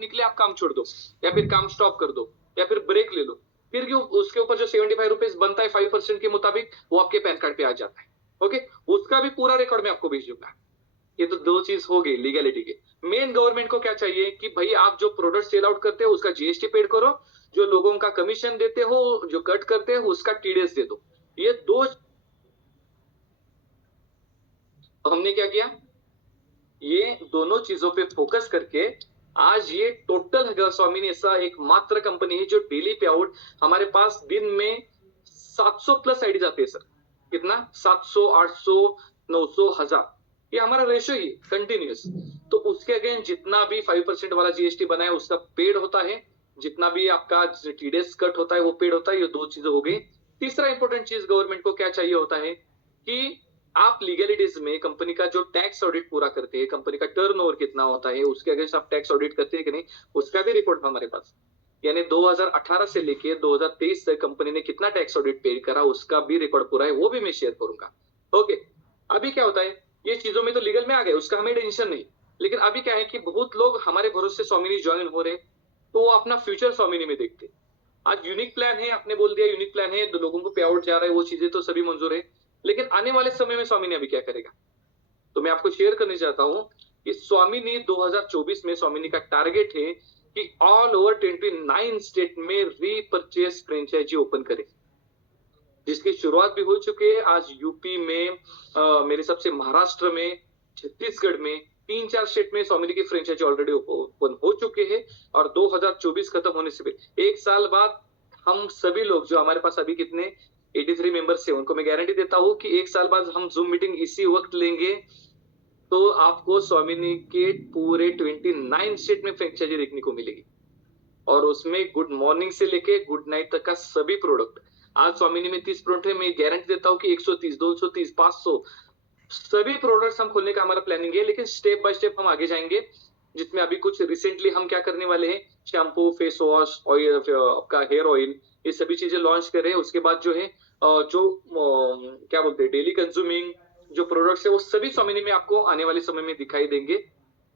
निकले आप काम छोड़ दो, या फिर काम स्टॉप कर दो, या फिर ब्रेक ले लो, फिर क्यों उसके ऊपर जो 75 रुपीज बनता है 5% के मुताबिक वो आपके पैन कार्ड पे आ जाता है। ओके, उसका भी पूरा रिकॉर्ड मैं आपको भेज दूंगा। ये तो दो चीज हो गई लीगलिटी के। मेन गवर्नमेंट को क्या चाहिए कि भाई आप जो प्रोडक्ट सेल आउट करते हो उसका जीएसटी पेड करो, जो लोगों का कमीशन देते हो जो कट करते हो उसका टीडीएस दे दो। ये दो। हमने क्या किया, ये दोनों चीजों पे फोकस करके आज ये टोटल स्वामी ने ऐसा एकमात्र कंपनी है जो डेली पे आउट हमारे पास दिन में 700 प्लस आईडी जाते हैं सर। कितना? 700, 800, 900, 1000, ये हमारा रेशियो ही कंटिन्यूस। तो उसके अगेन जितना भी 5% वाला जीएसटी बना है उसका पेड होता है, जितना भी आपका टीडीएस कट होता है वो पेड होता है। ये दो चीजें हो गई। तीसरा इंपॉर्टेंट चीज गवर्नमेंट को क्या चाहिए होता है कि आप लीगलिटीज में कंपनी का जो टैक्स ऑडिट पूरा करते हैं, कंपनी का टर्नओवर कितना होता है उसके अगेंस्ट आप टैक्स ऑडिट करते हैं कि नहीं, उसका भी रिपोर्ट हमारे पास। यानी 2018 से लेके 2023 तक कंपनी ने कितना टैक्स ऑडिट पे करा उसका भी रिकॉर्ड पूरा है, वो भी मैं शेयर करूंगा। ओके, अभी क्या होता है, ये चीजों में तो लीगल में आ गए, उसका हमें टेंशन नहीं। लेकिन अभी क्या है कि बहुत लोग हमारे भरोसे स्वामिनी ज्वाइन हो रहे, तो वो अपना फ्यूचर स्वामिनी में देखते। आज यूनिक प्लान है, आपने बोल दिया यूनिक प्लान है, दो लोगों को पे आउट जा रहा है, वो चीजें तो सभी मंजूर है। लेकिन आने वाले समय में स्वामी ने अभी क्या करेगा, तो मैं आपको शेयर करने चाहता हूं कि स्वामी ने 2024 में स्वामी का टारगेट है कि ऑल ओवर 29 स्टेट में रीपरचेस फ्रेंचाइजी ओपन करे, जिसकी शुरुआत भी हो चुकी है। आज यूपी में मेरे हिसाब से महाराष्ट्र में, छत्तीसगढ़ में, 3-4 स्टेट में स्वामी की फ्रेंचाइजी ऑलरेडी ओपन हो चुके हैं। और 2024 खत्म होने से भी एक साल बाद हम सभी लोग जो हमारे पास अभी कितने 83 मेंबर्स है उनको मैं गारंटी देता हूं कि एक साल बाद हम जूम मीटिंग इसी वक्त लेंगे तो आपको स्वामिनी के पूरे 29 स्टेट में फ्रेंचाइजी देखने को मिलेगी। और उसमें गुड मॉर्निंग से लेके गुड नाइट तक का सभी प्रोडक्ट। आज स्वामिनी में 30 प्रोडक्ट है, मैं गारंटी देता हूँ कि 130, 230, 500 सभी प्रोडक्ट्स हम खोलने का हमारा प्लानिंग है। लेकिन स्टेप बाय स्टेप हम आगे जाएंगे, जिसमें अभी कुछ रिसेंटली हम क्या करने वाले हैं, शैम्पू, फेस वॉश, ऑयल, आपका हेयर ऑयल, ये सभी चीजें लॉन्च कर रहे हैं। उसके बाद जो है जो क्या बोलते हैं डेली कंज्यूमिंग जो प्रोडक्ट्स है वो सभी स्वामिनी में आपको आने वाले समय में दिखाई देंगे।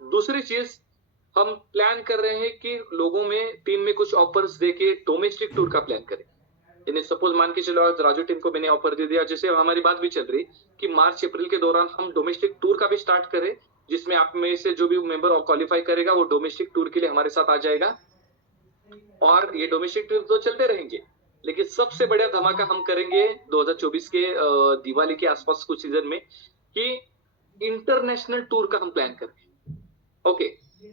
दूसरी चीज हम प्लान कर रहे हैं कि लोगों में टीम में कुछ ऑफर्स देके डोमेस्टिक टूर का प्लान करें। यानी सपोज मान के चलो राजू टीम को मैंने ऑफर दे दिया, जैसे हमारी बात भी चल रही कि मार्च अप्रैल के दौरान हम डोमेस्टिक टूर का भी स्टार्ट करें, जिसमें आप में से जो भी मेंबर क्वालिफाई करेगा वो डोमेस्टिक टूर के लिए हमारे साथ आ जाएगा। और ये डोमेस्टिक टूर तो चलते रहेंगे, लेकिन सबसे बड़ा धमाका हम करेंगे 2024 के दिवाली के आसपास कुछ सीजन में कि इंटरनेशनल टूर का हम प्लान करेंगे। ओके,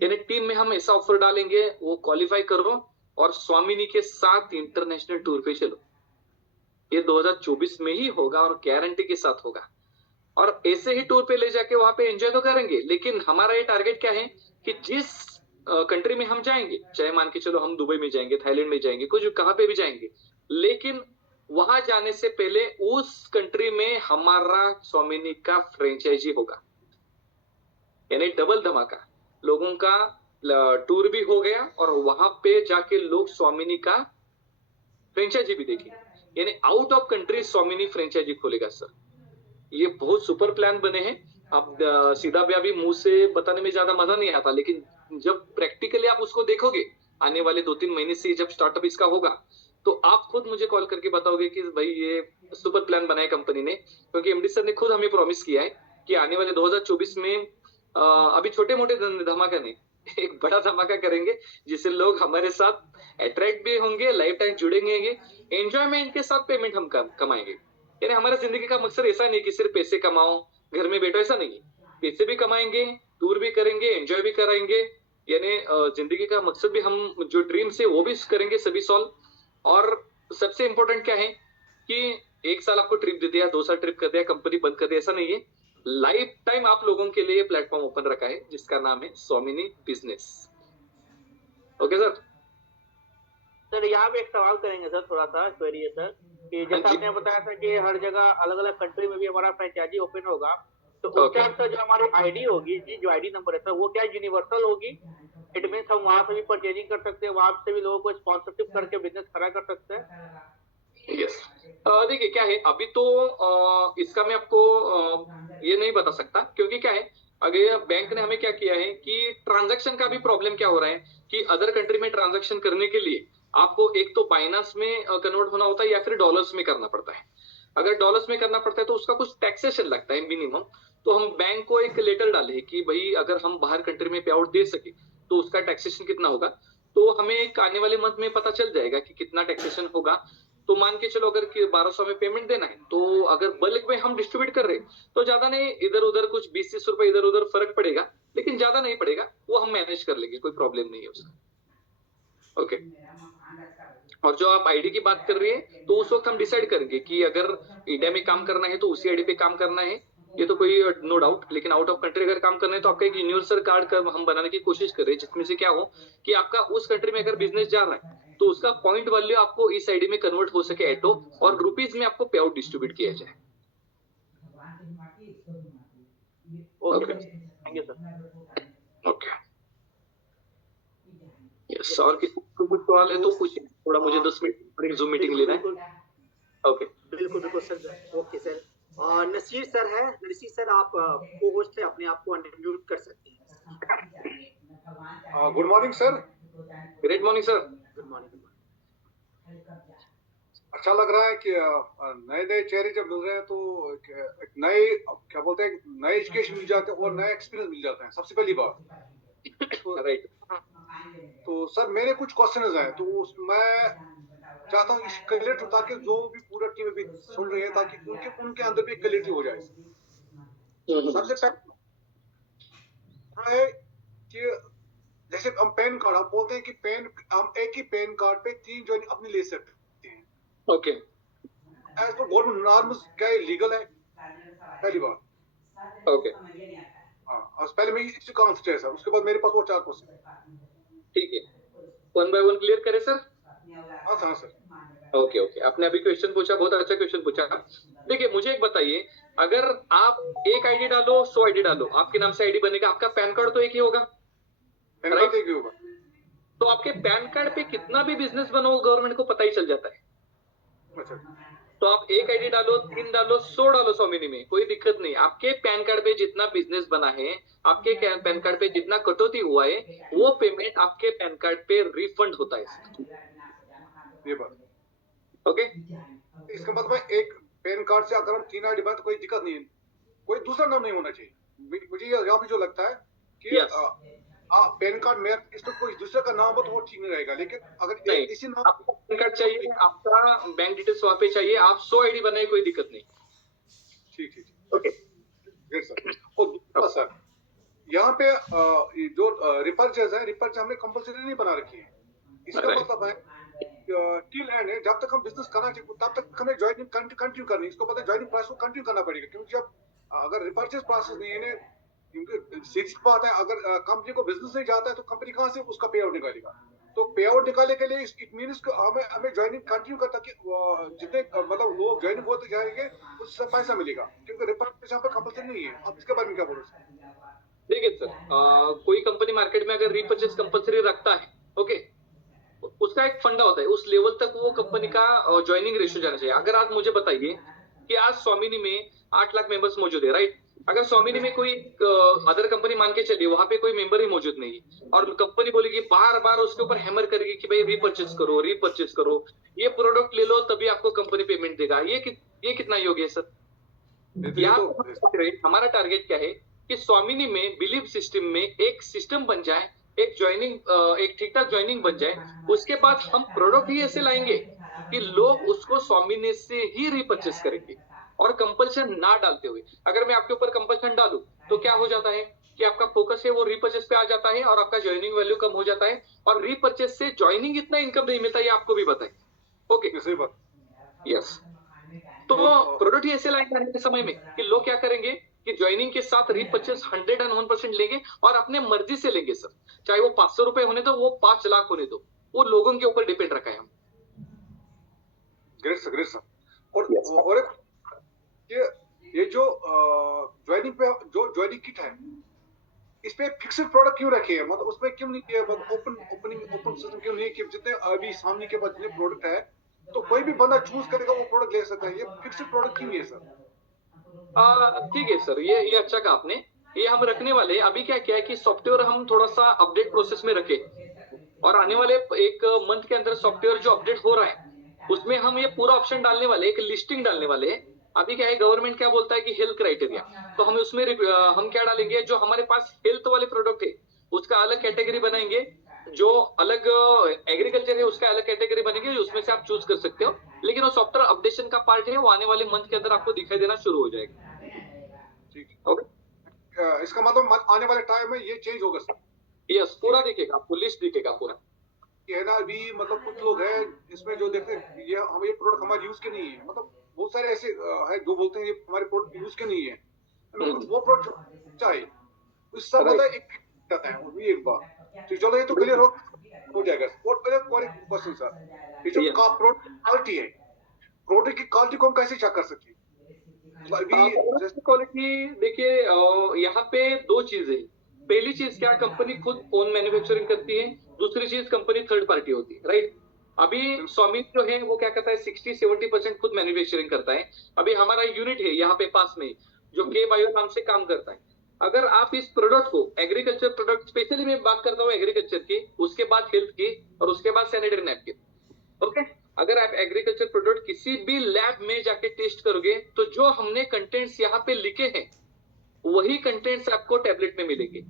यानी टीम में हम ऐसा ऑफर डालेंगे वो क्वालिफाई करो और स्वामिनी के साथ इंटरनेशनल टूर पे चलो। ये 2024 में ही होगा और गारंटी के साथ होगा। और ऐसे ही टूर पे ले जाके वहां पे एंजॉय तो करेंगे, लेकिन हमारा ये टारगेट क्या है कि जिस कंट्री में हम जाएंगे, चाहे मान के चलो हम दुबई में जाएंगे, थाईलैंड में जाएंगे, कुछ कहां पे भी जाएंगे, लेकिन वहां जाने से पहले उस कंट्री में हमारा स्वामिनी का फ्रेंचाइजी होगा। यानी डबल धमाका, लोगों का टूर भी हो गया और वहां पे जाके लोग स्वामिनी का फ्रेंचाइजी भी देखेंगे। यानी आउट ऑफ कंट्री स्वामिनी फ्रेंचाइजी खोलेगा सर। ये बहुत सुपर प्लान बने हैं। अब सीधा भी मुंह से बताने में ज्यादा मजा नहीं आता, लेकिन जब प्रैक्टिकली आप उसको देखोगे आने वाले 2-3 महीने से जब स्टार्टअप इसका होगा तो आप खुद मुझे कॉल करके बताओगे कि भाई ये सुपर प्लान बनाया कंपनी ने। क्योंकि एमडी सर ने खुद हमें प्रॉमिस किया है कि आने वाले 2024 में अभी छोटे मोटे धमाका नहीं, एक बड़ा धमाका करेंगे जिससे लोग हमारे साथ अट्रैक्ट भी होंगे, लाइफ टाइम जुड़ेंगे, एंजॉयमेंट के साथ पेमेंट हम कमाएंगे। यानी हमारे जिंदगी का मकसद ऐसा नहीं कि सिर्फ पैसे कमाओ घर में बैठो, ऐसा नहीं है। पैसे भी कमाएंगे, टूर भी करेंगे, एंजॉय भी कराएंगे। यानी जिंदगी का मकसद भी हम जो ड्रीम्स है वो भी करेंगे सभी सॉल्व। और सबसे इंपॉर्टेंट क्या है कि एक साल आपको ट्रिप दे दिया, 2 साल ट्रिप कर दिया, कंपनी बंद कर दिया, ऐसा नहीं है। लाइफ टाइम आप लोगों के लिए प्लेटफॉर्म ओपन रखा है जिसका नाम है स्वामिनी बिजनेस। Okay sir. सर यहाँ पे एक सवाल करेंगे सर, थोड़ा सा क्वेरी है सर कि जैसा आपने बताया था कि हर जगह अलग अलग कंट्री में भी हमारा फ्रेंचाइजी ओपन होगा, तो उस टाइम सर जो हमारी आईडी होगी, जी जो आईडी नंबर है सर, वो क्या यूनिवर्सल होगी? इट मीन्स हम वहां से भी परचेजिंग कर सकते हैं, वहां से भी लोगों को स्पॉन्सरशिप करके बिजनेस खड़ा कर सकते हैं? यस, देखिए क्या है अभी तो इसका मैं आपको ये नहीं बता सकता, क्योंकि क्या है अगर बैंक ने हमें क्या किया है कि ट्रांजैक्शन का भी प्रॉब्लम क्या हो रहा है कि अदर कंट्री में ट्रांजैक्शन करने के लिए आपको एक तो बाइनांस में कन्वर्ट होना होता है या फिर डॉलर्स में करना पड़ता है। अगर डॉलर्स में करना पड़ता है तो उसका कुछ टैक्सेशन लगता है मिनिमम। तो हम बैंक को एक लेटर डाले कि भाई अगर हम बाहर कंट्री में पे आउट दे सके तो उसका टैक्सेशन कितना होगा। तो हमें एक आने वाले मंथ में पता चल जाएगा कि कितना टैक्सेशन होगा। तो मान के चलो अगर 1200 में पेमेंट देना है तो अगर बल्क में हम डिस्ट्रीब्यूट कर रहे हैं तो ज्यादा नहीं, इधर उधर कुछ 20-30 रुपए इधर उधर फर्क पड़ेगा, लेकिन ज्यादा नहीं पड़ेगा, वो हम मैनेज कर लेंगे, कोई प्रॉब्लम नहीं है उसका। ओके। और जो आप आईडी की बात कर रही है तो उस वक्त हम डिसाइड करेंगे कि अगर इंडिया में काम करना है तो उसी आईडी पे काम करना है, ये तो कोई नो डाउट। लेकिन आउट ऑफ कंट्री अगर काम करना है तो आपका एक यूनिवर्सल कार्ड का हम बनाने की कोशिश कर रहे हैं, जिसमें से क्या हो कि आपका उस कंट्री में अगर बिजनेस जा रहा है तो उसका पॉइंट वैल्यू आपको इस आईडी में कन्वर्ट हो सके एटो, और रुपीज में आपको पे आउट डिस्ट्रीब्यूट किया जाए। Okay, thank you sir. Okay, yes. और किसी को कुछ सवाल है तो पूछिए, थोड़ा मुझे 10 मिनट जूम मीटिंग लेना है। ओके, बिल्कुल बिल्कुल सर। Okay sir. और नसीर सर है, नसीर सर आप को होस्ट है, अपने आप को अनम्यूट कर सकते हैं। Good morning sir. Great morning sir. Good morning. अच्छा लग रहा है कि नए नए चेहरे जब मिल रहे हैं तो एक नए क्या बोलते हैं नए एजुकेशन मिल जाते हैं और नया एक्सपीरियंस मिल जाता है, सबसे पहली बात। राइट। तो सर मेरे कुछ क्वेश्चंस हैं तो मैं चाहता हूँ क्लियर ताकि जो भी पूरा टीम भी सुन रही है ताकि उनके अंदर भी क्लियरिटी हो जाए। सबसे पहले है कि जैसे हम पैन कार्ड, हम बोलते हैं कि हम एक ही पैन कार्ड पे 3 ज्वाइनिंग अपनी ले सकते हैं। Okay. As per government norms क्या लीगल है? पहली बात। ओके। हाँ, पहले मैं इससे कॉन्सेप्ट है सर, उसके बाद मेरे पास वो 4 क्वेश्चन। ठीक है, 1 बाय 1 क्लियर करें सर? हाँ सर। ओके ओके, आपने अभी क्वेश्चन पूछा, बहुत अच्छा क्वेश्चन पूछा। देखिए मुझे एक बताइए, अगर आप एक आईडी डालो 100 आईडी डालो, आपके नाम से आईडी बनेगा, आपका पैन कार्ड तो एक ही होगा, राइट? एक ही होगा। तो आपके पैन कार्ड पे कितना भी बिजनेस बनो गवर्नमेंट को पता ही चल जाता है। अच्छा। तो आप एक आईडी डालो, 3 डालो, 100 डालो, स्वामिनी में कोई दिक्कत नहीं। आपके पैन कार्ड पे जितना बिजनेस बना है, आपके पैन कार्ड पे जितना कटौती हुआ है, वो पेमेंट आपके पैन कार्ड पे रिफंड होता है। ये बात ओके। इसका मतलब एक पैन कार्ड से अगर हम 3 आईडी बनाते कोई दिक्कत नहीं है, कोई दूसरा नाम नहीं होना चाहिए। मुझे यहाँ पे जो लगता है कि पैन कार्ड में इसमें कोई दूसरे का नाम हो तो वो ठीक नहीं रहेगा, लेकिन अगर इसी नाम आपको पैन कार्ड चाहिए, आपका बैंक डिटेल्स वहां पे चाहिए, आप 100 आईडी बनाए, कोई दिक्कत नहीं। ठीक। Okay great sir. और दूसरा सर, यहाँ पे जो रिपर्चेज है, रिपर्चेज हमने कंपलसरी नहीं बना रखी है। इसका मतलब है टिल एंड है, जब तक हम बिजनेस करना चाहिए तब तक हमें ज्वाइनिंग कंटिन्यू करनी है। इसको पता है ज्वाइनिंग प्रोसेस को कंटिन्यू करना पड़ेगा, क्योंकि जब अगर रिपर्चेज प्रोसेस नहीं है, क्योंकि सीधी बात है, अगर कंपनी को बिजनेस नहीं जाता है तो कंपनी कहाँ से उसका पे आउट निकालेगा। तो पे आउट निकालने के लिए इट मीन्स हमें ज्वाइनिंग कंटिन्यू करता कि जितने मतलब लोग ज्वाइनिंग होते जाएंगे उससे पैसा मिलेगा, क्योंकि रिपर्चेज यहाँ पे कंपलसरी नहीं है। अब इसके बारे में क्या बोलो सर? देखिए सर, कोई कंपनी मार्केट में अगर रिपर्चेज कंपलसरी रखता है, ओके, उसका एक फंडा होता है, उस लेवल तक वो कंपनी का ज्वाइनिंग रेशियो जाना चाहिए। अगर आप मुझे बताइए कि आज स्वामिनी में 8 लाख मेंबर्स मौजूद है, राइट? अगर स्वामिनी में कोई अदर कंपनी मान के चलिए, वहां पे कोई मेंबर ही मौजूद नहीं, और कंपनी बोलेगी बार बार उसके ऊपर हैमर करेगी कि भाई रिपर्चेज करो, ये प्रोडक्ट ले लो तभी आपको कंपनी पेमेंट देगा, ये कितना योग्य है सर? हमारा टारगेट क्या है कि स्वामिनी में बिलीव सिस्टम में एक सिस्टम बन जाए, एक ज्वाइनिंग, एक ठीक ठाक ज्वाइनिंग बन जाए। उसके बाद हम प्रोडक्ट ही ऐसे लाएंगे कि लोग उसको स्वामिनी से ही रिपर्चेस करेंगे, और कंपल्शन ना डालते हुए। अगर मैं आपके ऊपर कंपल्शन डालूं तो क्या हो जाता है कि आपका फोकस है वो रिपर्चेस पे आ जाता है, और आपका ज्वाइनिंग वैल्यू कम हो जाता है, और रिपर्चेस से ज्वाइनिंग इतना इनकम नहीं मिलता, ये आपको भी बताए। ओके, सही बात। यस। तो प्रोडक्ट ही ऐसे लाएंगे आने के समय में कि लोग क्या करेंगे कि ज्वाइनिंग के साथ रिपर्चेस 101% लेंगे, और अपने मर्जी से लेंगे सर, चाहे वो 500 रुपए होने दो, वो 5 लाख होने दो, वो लोगों के ऊपर डिपेंड रखा है हम। Great sir. और ये जो ज्वाइनिंग पे जो ज्वाइनिंग किट है, इस पे फिक्स्ड प्रोडक्ट क्यों रखे हैं? मतलब उसमें क्यों नहीं किया, ओपन सिस्टम क्यों नहीं कि जितने अभी सामने के पास जितने प्रोडक्ट है तो कोई भी बंदा चूज करेगा वो प्रोडक्ट ले सकता है, ये फिक्स्ड प्रोडक्ट क्यों है सर? ठीक है सर, ये अच्छा कहा आपने ये हम रखने वाले। अभी क्या किया है कि सॉफ्टवेयर हम थोड़ा सा अपडेट प्रोसेस में रखे, और आने वाले एक मंथ के अंदर सॉफ्टवेयर जो अपडेट हो रहा है उसमें हम ये पूरा ऑप्शन डालने वाले, एक लिस्टिंग डालने वाले हैं। अभी क्या है, गवर्नमेंट क्या बोलता है कि हेल्थ क्राइटेरिया, तो हम उसमें हम क्या डालेंगे, जो हमारे पास हेल्थ वाले प्रोडक्ट है उसका अलग कैटेगरी बनाएंगे, जो अलग एग्रीकल्चर है उसका अलग कैटेगरी बनेगी, उसमें से आप चूज कर सकते हो। लेकिन वो सॉफ्टवेयर अपडेशन का पार्ट है, वो आने वाले मंथ के अंदर आपको दिखाई देना शुरू हो जाएगा। ठीक है। ओके, इसका मतलब आने वाले टाइम में ये चेंज होगा सर? यस, पूरा दिखेगा आपको, लिस्ट दिखेगा पूरा। ये है ना, अभी मतलब कुछ लोग हैं इसमें जो देखते हैं ये हम ये प्रोडक्ट हमारे यूज के नहीं है, मतलब बहुत सारे ऐसे है जो बोलते हैं ये हमारे प्रोडक्ट यूज के नहीं है, वो प्रोडक्ट चाहिए उससे मतलब एक जाता है वो भी एक बार। तो चलो ये तो क्लियर हो जाएगा। और पहले क्वेश्चन सर, ये जो प्रोडक्ट क्वालिटी है, प्रोडक्ट की क्वालिटी को हम कैसे चेक कर सकते हैं? अभी क्वालिटी देखिए, यहाँ पे दो चीजें। पहली चीज क्या, कंपनी खुद ओन मैन्युफैक्चरिंग करती है, दूसरी चीज कंपनी थर्ड पार्टी होती है, राइट। अभी स्वामी जो है वो क्या करता है, 60-70% खुद मैन्युफैक्चरिंग करता है। अभी हमारा यूनिट है यहाँ पे पास में जो के बायो नाम से काम करता है। अगर आप इस प्रोडक्ट को, एग्रीकल्चर प्रोडक्ट स्पेशली मैं बात करता हूँ एग्रीकल्चर की, उसके बाद हेल्थ की, और उसके बाद सैनिटरी नैपकिन, ओके। अगर आप एग्रीकल्चर प्रोडक्ट किसी भी लैब में जाके टेस्ट करोगे तो जो हमने कंटेंट्स यहाँ पे लिखे हैं वही कंटेंट्स आपको टैबलेट में मिलेंगे।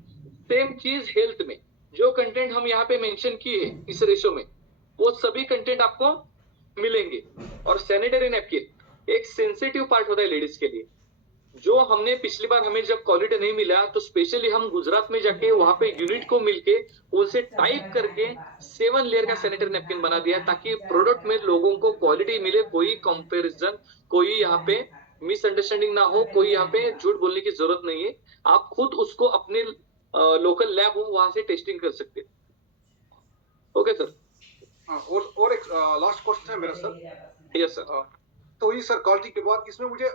सेम चीज हेल्थ में, जो कंटेंट हम यहाँ पे मेंशन किए हैं इस रेशो में, वो सभी कंटेंट आपको मिलेंगे। और सैनिटरी नैपकिन एक सेंसिटिव पार्ट होता है लेडीज के लिए, जो हमने पिछली बार हमें जब क्वालिटी नहीं मिला तो स्पेशली हम गुजरात में जाके वहां पे यूनिट को मिलके उनसे टाइप करके 7 लेयर का सैनिटरी नैपकिन बना दिया, ताकि प्रोडक्ट में लोगों को क्वालिटी मिले, कोई कंपैरिजन, कोई यहाँ पे मिसअंडरस्टैंडिंग ना हो, कोई यहाँ पे झूठ बोलने की जरूरत नहीं है। आप खुद उसको अपने लोकल लैब हो वहां से टेस्टिंग कर सकते हैं। Okay sir. और एक लास्ट क्वेश्चन है मेरा सर। Yes sir. तो ये सर क्वालिटी के बाद इसमें मुझे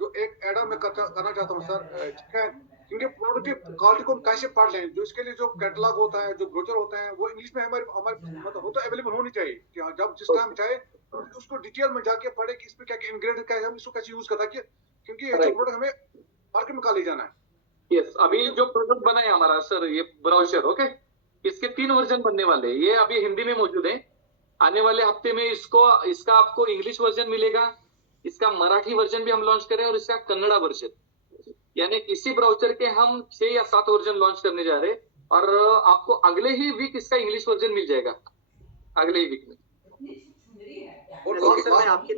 जो एक ऐड ऑन मैं करना चाहता हूँ सर, ठीक है, क्योंकि प्रोडक्ट की क्वालिटी को हम कैसे पढ़ लें, जो इसके लिए जो कैटलॉग होता है, जो ब्रोचर होता है, वो इंग्लिश में हमारे मतलब हो तो अवेलेबल होनी चाहिए कि हाँ, जब जिस टाइम चाहे उसको डिटेल में जाके पढ़े कि इसमें क्या क्या इंग्रेडिएंट क्या है, हम इसको कैसे यूज करता है, क्योंकि ये जो प्रोडक्ट हमें मार्केट में ले जाना है। यस, अभी जो प्रोडक्ट बना है हमारा सर, ये ब्राउजर, ओके, इसके 3 वर्जन बनने वाले हैं। ये अभी हिंदी में मौजूद है। आने वाले हफ्ते में इसका आपको इंग्लिश वर्जन मिलेगा, इसका मराठी वर्जन भी हम लॉन्च करें, और इसका कन्नड़ा वर्जन, यानी इसी ब्राउजर के हम 6 या 7 वर्जन लॉन्च करने जा रहे हैं। और आपको अगले ही वीक इसका इंग्लिश वर्जन मिल जाएगा, अगले ही वीक में। और सर मैं आपकी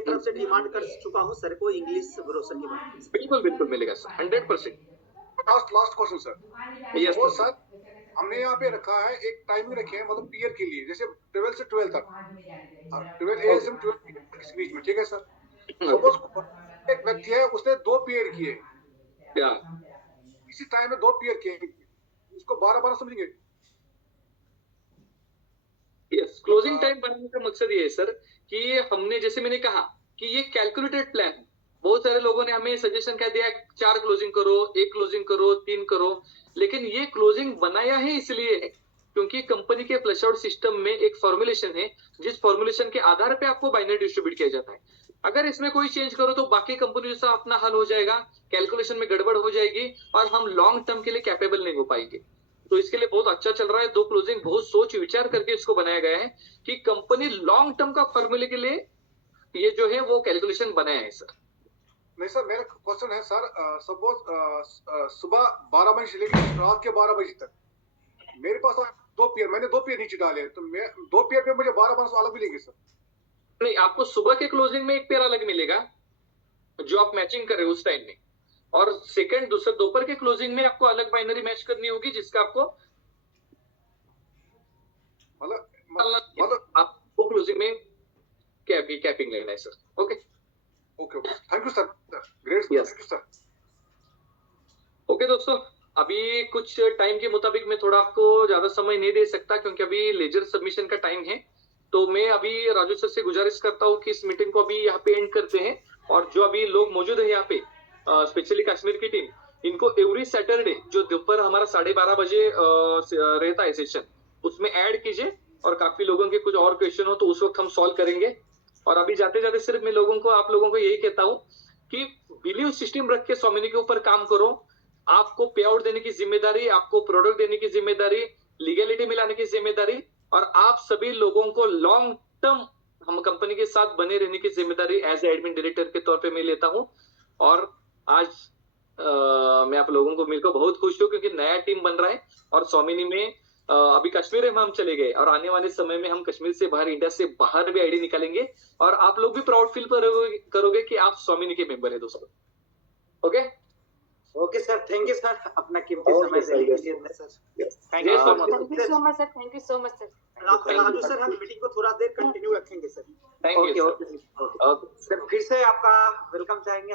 तरफ से डिमांड कर चुका हूं सर को इंग्लिश ब्रोशर की बात। बिल्कुल बिल्कुल मिलेगा sir, 100%। Last question sir. Yes वो सर, हमने यहाँ पे रखा है एक टाइमिंग रखी है, मतलब पीयर के लिए, जैसे 12 से 12 तक, 12 AM 12 इस बीच में, ठीक है सर। सपोज एक व्यक्ति है, उसने 2 पीरियड किए, क्या इसी टाइम में 2 पीरियड किए, उसको 12-12 समझेंगे? यस, क्लोजिंग टाइम बनाने का मकसद ये है सर कि हमने, जैसे मैंने कहा कि ये कैलकुलेटेड प्लान है। बहुत सारे लोगों ने हमें सजेशन क्या दिया, 4 क्लोजिंग करो, 1 क्लोजिंग करो, 3 करो, लेकिन ये क्लोजिंग बनाया है इसलिए है क्योंकि कंपनी के फ्लश आउट सिस्टम में एक फॉर्मुलेशन है, जिस फॉर्मुलेशन के आधार पे आपको बाइनरी डिस्ट्रीब्यूट किया जाता है। अगर इसमें कोई चेंज करो तो बाकी कंपनी जैसा अपना हल हो जाएगा, कैलकुलेशन में गड़बड़ हो जाएगी, और हम लॉन्ग टर्म के लिए कैपेबल नहीं हो पाएंगे। तो इसके लिए बहुत अच्छा चल रहा है 2 क्लोजिंग, बहुत सोच विचार करके इसको बनाया गया है कि कंपनी लॉन्ग टर्म का फॉर्मूले के लिए ये जो है वो कैलकुलेशन बनाया है सर। नहीं सर, मेरा क्वेश्चन है सर, सपोज सुबह 12 बजे से लेकर रात के 12 बजे तक मेरे पास 2 पीयर, मैंने 2 पीयर नीचे डाले, तो मैं 2 पीयर पे मुझे 12 अलग मिलेंगे सर? नहीं, आपको सुबह के क्लोजिंग में 1 पेयर अलग मिलेगा जो आप मैचिंग कर रहे हो उस टाइम में, और सेकंड दूसरे दोपहर के क्लोजिंग में आपको अलग बाइनरी मैच करनी होगी, जिसका आपको मतलब आपको क्लोजिंग में कैपिंग लेना है sir. Okay okay, thank you sir, great, yes sir. Okay दोस्तों, अभी कुछ टाइम के मुताबिक मैं थोड़ा आपको ज्यादा समय नहीं दे सकता क्योंकि अभी लेजर सबमिशन का टाइम है। तो मैं अभी राजू सर से गुजारिश करता हूँ कि इस मीटिंग को अभी यहाँ पे एंड करते हैं, और जो अभी लोग मौजूद है यहाँ पे, स्पेशली कश्मीर की टीम, इनको एवरी सैटरडे जो दोपहर हमारा 12:30 बजे रहता है सेशन, उसमें ऐड कीजिए, और काफी लोगों के कुछ और क्वेश्चन हो तो उस वक्त हम सॉल्व करेंगे। और अभी जाते जाते सिर्फ मैं आप लोगों को यही कहता हूँ कि बिलीव सिस्टम रख के स्वामिनी के ऊपर काम करो। आपको पे आउट देने की जिम्मेदारी, आपको प्रोडक्ट देने की जिम्मेदारी, लीगलिटी मिलाने की जिम्मेदारी, और आप सभी लोगों को लॉन्ग टर्म हम कंपनी के साथ बने रहने की जिम्मेदारी एज एडमिन डायरेक्टर के तौर पे मैं लेता हूं। और आज मैं आप लोगों को मिलकर बहुत खुश हूँ, क्योंकि नया टीम बन रहा है और स्वामिनी में अभी कश्मीर में हम चले गए, और आने वाले समय में हम कश्मीर से बाहर, इंडिया से बाहर भी आईडी निकालेंगे, और आप लोग भी प्राउड फील करोगे कि आप स्वामिनी के मेंबर है दोस्तों। Okay okay sir, thank you sir, अपना कीमती समय देने के लिए sir. Thank you so much. Thank you so much sir, thank you so much sir. Raju sir, हम मीटिंग को थोड़ा देर कंटिन्यू रखेंगे sir. Thank you okay sir, फिर से आपका वेलकम चाहेंगे।